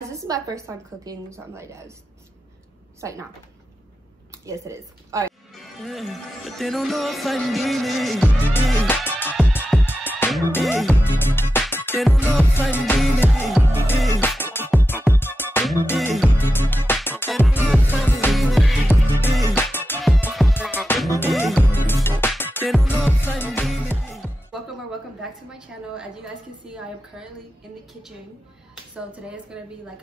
This is my first time cooking something like that. It's like, nah. Yes, it is. All right. But they don't know if I mean it. They don't know if I mean it. Welcome back to my channel. As you guys can see, I am currently in the kitchen. So today is gonna be like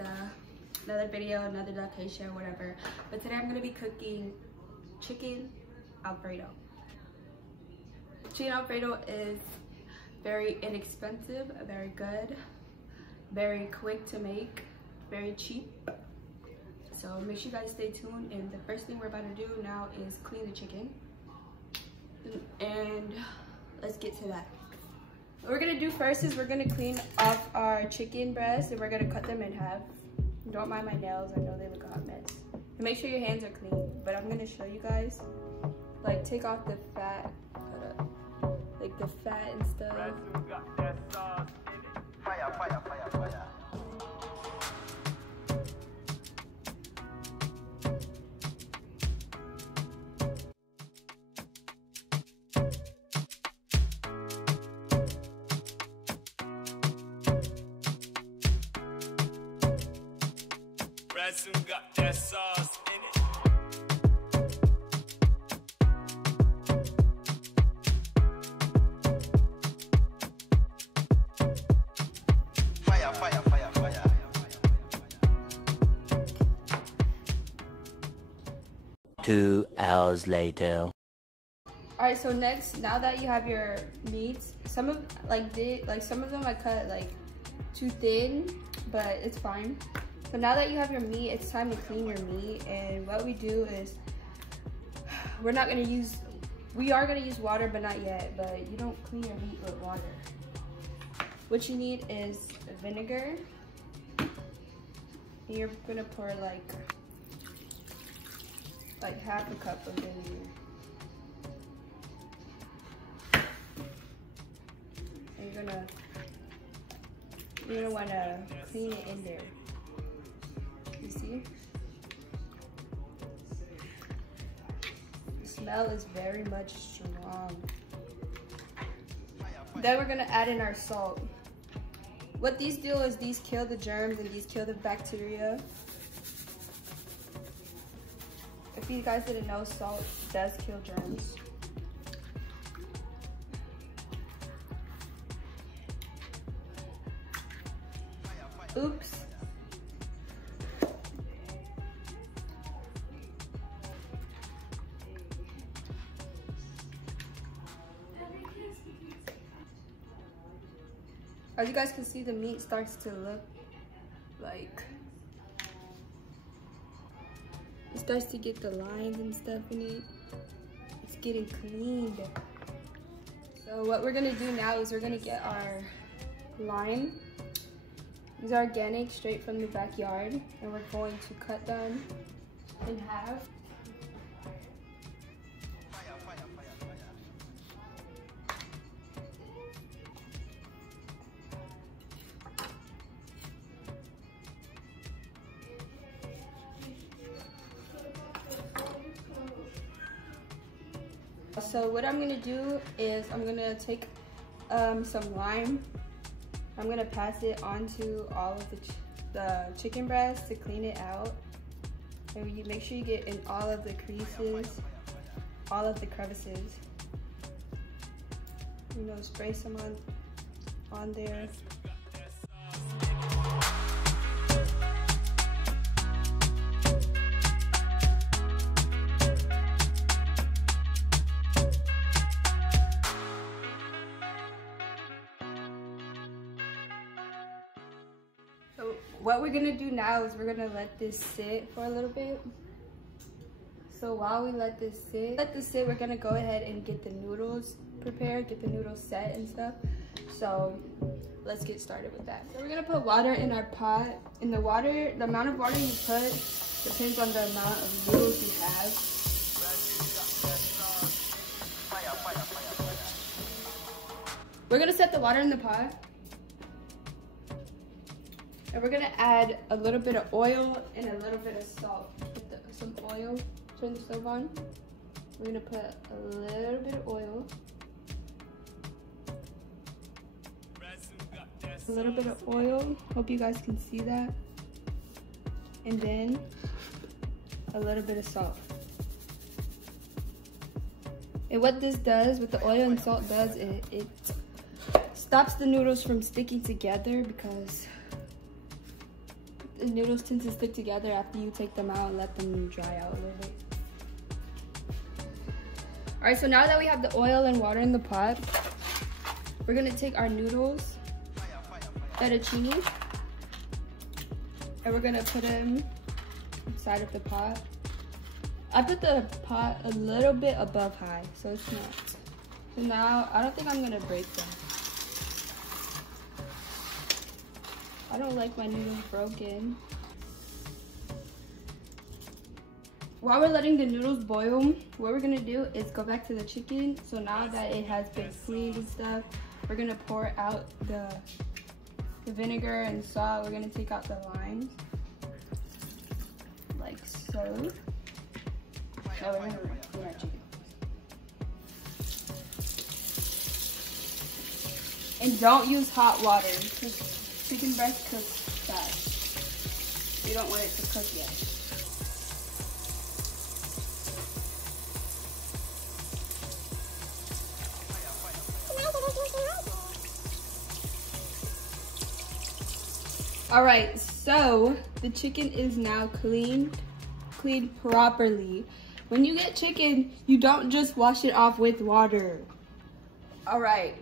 another video, another location, whatever. But today I'm gonna be cooking chicken Alfredo. Chicken Alfredo is very inexpensive, very good, very quick to make, very cheap. So make sure you guys stay tuned. And the first thing we're about to do now is clean the chicken. And let's get to that. What we're gonna do first is we're gonna clean off our chicken breasts and we're gonna cut them in half. Don't mind my nails, I know they look a hot mess. And make sure your hands are clean, but I'm gonna show you guys. Like, take off the fat, like the fat and stuff. Fire, fire, fire, fire. Got that sauce in it. Fire, fire, fire, fire. 2 hours later. Alright, so next, now that you have your meats, some of some of them I cut like too thin, but it's fine. So now that you have your meat, it's time to clean your meat. And what we do is, we are gonna use water, but not yet. But you don't clean your meat with water. What you need is vinegar. And you're gonna pour like half a cup of vinegar. And you're gonna wanna clean it in there. You see? The smell is very much strong. Then we're gonna add in our salt. What these do is these kill the germs and these kill the bacteria. If you guys didn't know, salt does kill germs. Oops. As you guys can see, the meat starts to look like, it starts to get the lines and stuff in it. It's getting cleaned. So what we're gonna do now is we're gonna get our lime. These are organic, straight from the backyard, and we're going to cut them in half. So what I'm gonna do is I'm gonna take some lime. I'm gonna pass it onto all of the chicken breast to clean it out. And you make sure you get in all of the creases, all of the crevices. You know, spray some on there. So what we're gonna do now is we're gonna let this sit for a little bit. So while we let this sit, we're gonna go ahead and get the noodles prepared, get the noodles set and stuff. So let's get started with that. So we're gonna put water in our pot. And the amount of water you put depends on the amount of noodles you have. We're gonna set the water in the pot. And we're gonna add a little bit of oil and a little bit of salt. Put some oil, turn the stove on. We're gonna put a little bit of oil. A little bit of oil, hope you guys can see that. And then a little bit of salt. And what this does, what the oil and salt does, it stops the noodles from sticking together, because the noodles tend to stick together after you take them out and let them dry out a little bit. All right, so now that we have the oil and water in the pot, we're gonna take our noodles, fettuccine, and we're gonna put them inside of the pot. I put the pot a little bit above high, so it's not. So now, I don't think I'm gonna break them. I don't like my noodles broken. While we're letting the noodles boil, what we're gonna do is go back to the chicken. So now that it has been cleaned and stuff, we're gonna pour out the vinegar and salt. We're gonna take out the limes, like so. Oh, we're gonna clean our chicken. And don't use hot water, because chicken breast cooks fast. You don't want it to cook yet. All right, so the chicken is now cleaned properly. When you get chicken, you don't just wash it off with water. All right,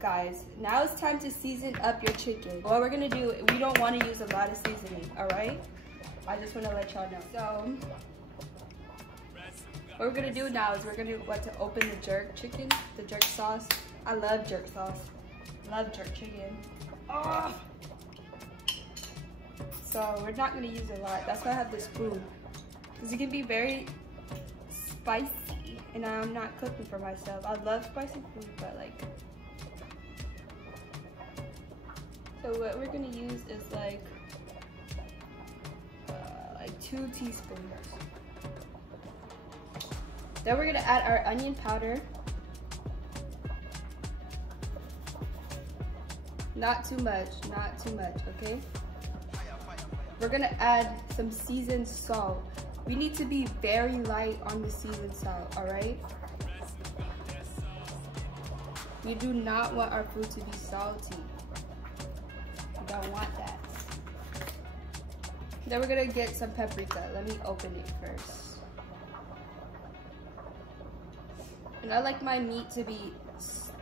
guys, now it's time to season up your chicken. What we're gonna do, we don't want to use a lot of seasoning, all right? I just want to let y'all know. So what we're gonna do now is we're gonna want to open the jerk chicken, the jerk sauce. I love jerk sauce. Love jerk chicken. Oh. So we're not gonna use a lot. That's why I have this spoon, because it can be very spicy, and I'm not cooking for myself. I love spicy food, but like. So what we're gonna use is like 2 teaspoons. Then we're gonna add our onion powder. Not too much, okay? We're gonna add some seasoned salt. We need to be very light on the seasoned salt, all right? We do not want our food to be salty. We don't want that. Then we're gonna get some paprika. Let me open it first. And I like my meat to be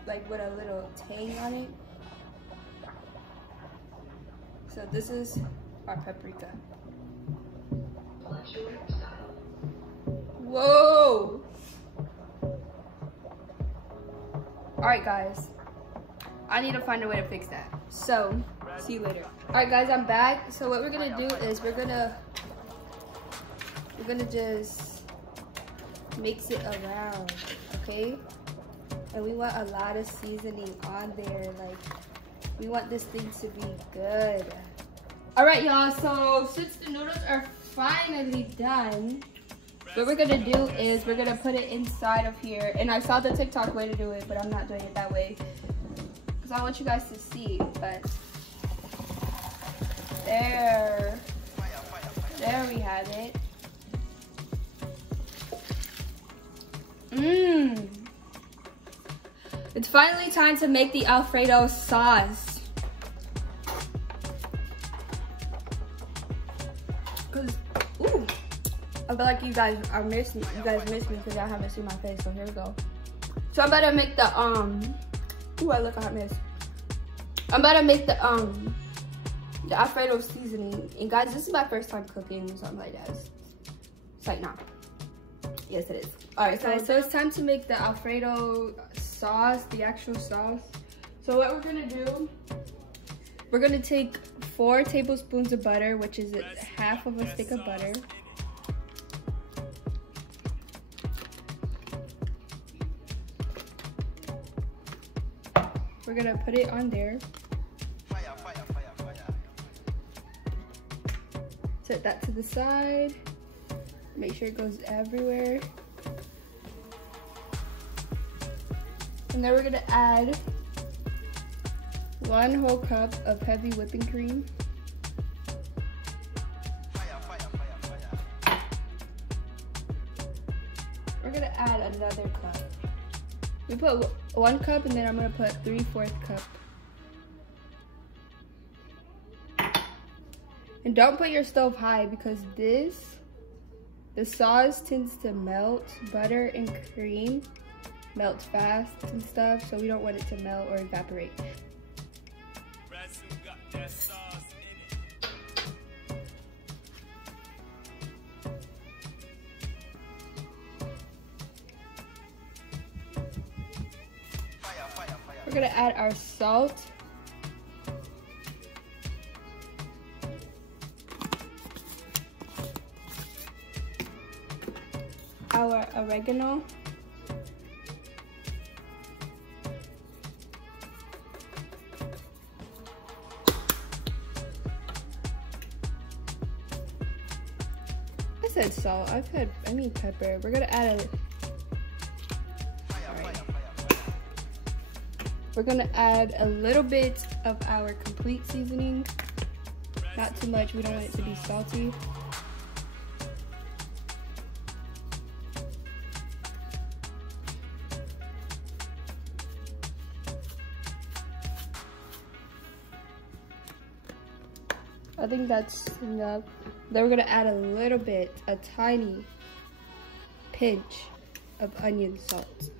like with a little tang on it. So this is our paprika. Whoa! All right, guys. I need to find a way to fix that. So, see you later. All right, guys, I'm back. So what we're gonna do is we're gonna just mix it around, okay? And we want a lot of seasoning on there. Like, we want this thing to be good. All right, y'all, so since the noodles are finally done, what we're gonna do is we're gonna put it inside of here. And I saw the TikTok way to do it, but I'm not doing it that way, because I want you guys to see. But there we have it. It's finally time to make the Alfredo sauce. Ooh, I feel like you guys are missing. You guys miss me because y'all haven't seen my face. So here we go. So I'm about to make the Ooh, I look a hot mess. I'm about to make the Alfredo seasoning. And guys, this is my first time cooking something like that. It's like nah. Yes, it is. All right, guys. So it's time to make the Alfredo sauce, the actual sauce. So what we're gonna do, we're gonna take 4 tablespoons of butter, which is half of a stick of butter. We're gonna put it on there. Set that to the side. Make sure it goes everywhere. And then we're gonna add 1 whole cup of heavy whipping cream. We're gonna add another cup. We put 1 cup and then I'm gonna put 3/4 cup. And don't put your stove high because the sauce tends to melt. Butter and cream melts fast and stuff, so we don't want it to melt or evaporate. We're gonna add our salt. Our oregano. I said salt, I mean pepper. We're gonna add We're gonna add a little bit of our complete seasoning. Not too much, we don't want it to be salty. I think that's enough. Then we're gonna add a tiny pinch of onion salt.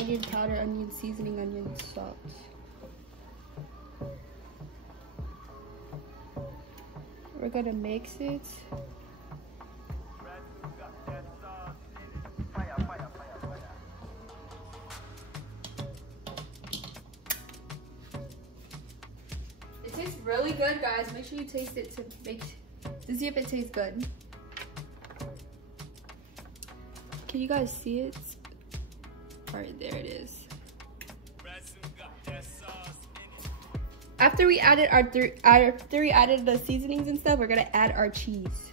Onion powder, onion seasoning, onion salt. We're gonna mix it. It tastes really good, guys. Make sure you taste it to see if it tastes good. Can you guys see it? All right, there it is. After we added the seasonings and stuff, we're gonna add our cheese.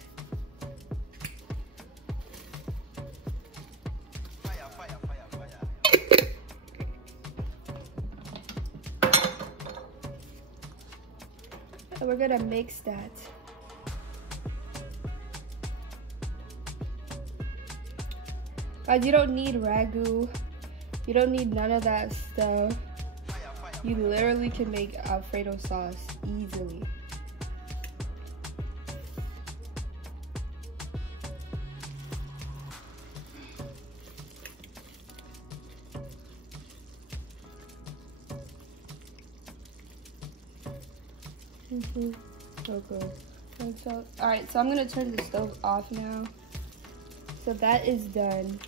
And we're gonna mix that. Guys, you don't need ragu. You don't need none of that stuff. You literally can make Alfredo sauce easily. So good. All right, so I'm gonna turn the stove off now. So that is done.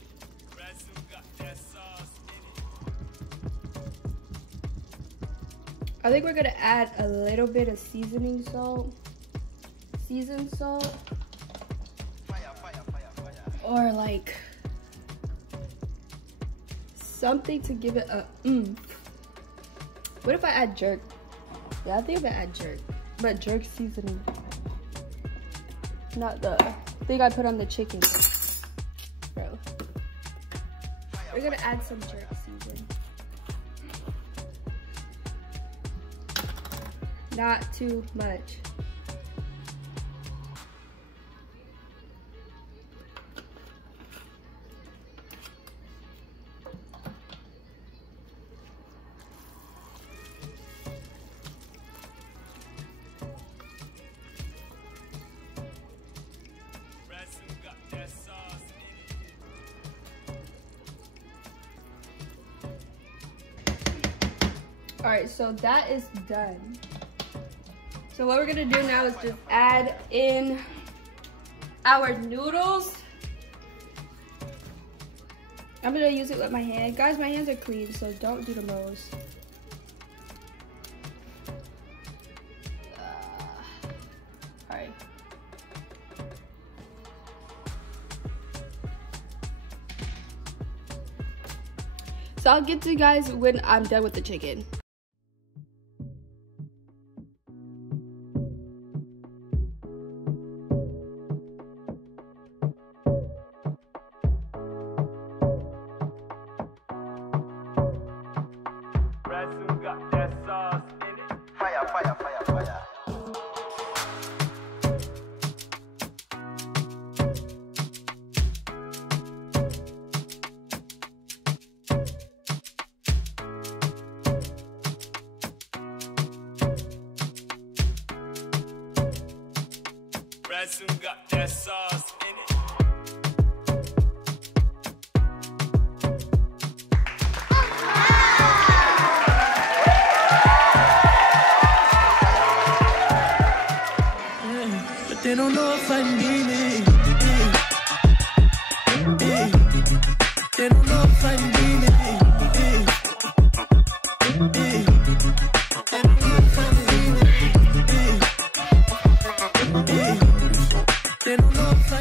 I think we're gonna add a little bit of seasoning salt. Seasoned salt. Or like something to give it a What if I add jerk? Yeah, I think I'm gonna add jerk. But jerk seasoning. Not the thing I put on the chicken. Bro. We're gonna add some jerk seasoning. Not too much. All right, so that is done. So what we're gonna do now is just add in our noodles. I'm gonna use it with my hand. Guys, my hands are clean, so don't do the most. All right. So I'll get to you guys when I'm done with the chicken. fire. Ransom got that sauce in it. But they don't know if I mean it. They don't know if I mean it. They don't know if I mean it. They don't know if I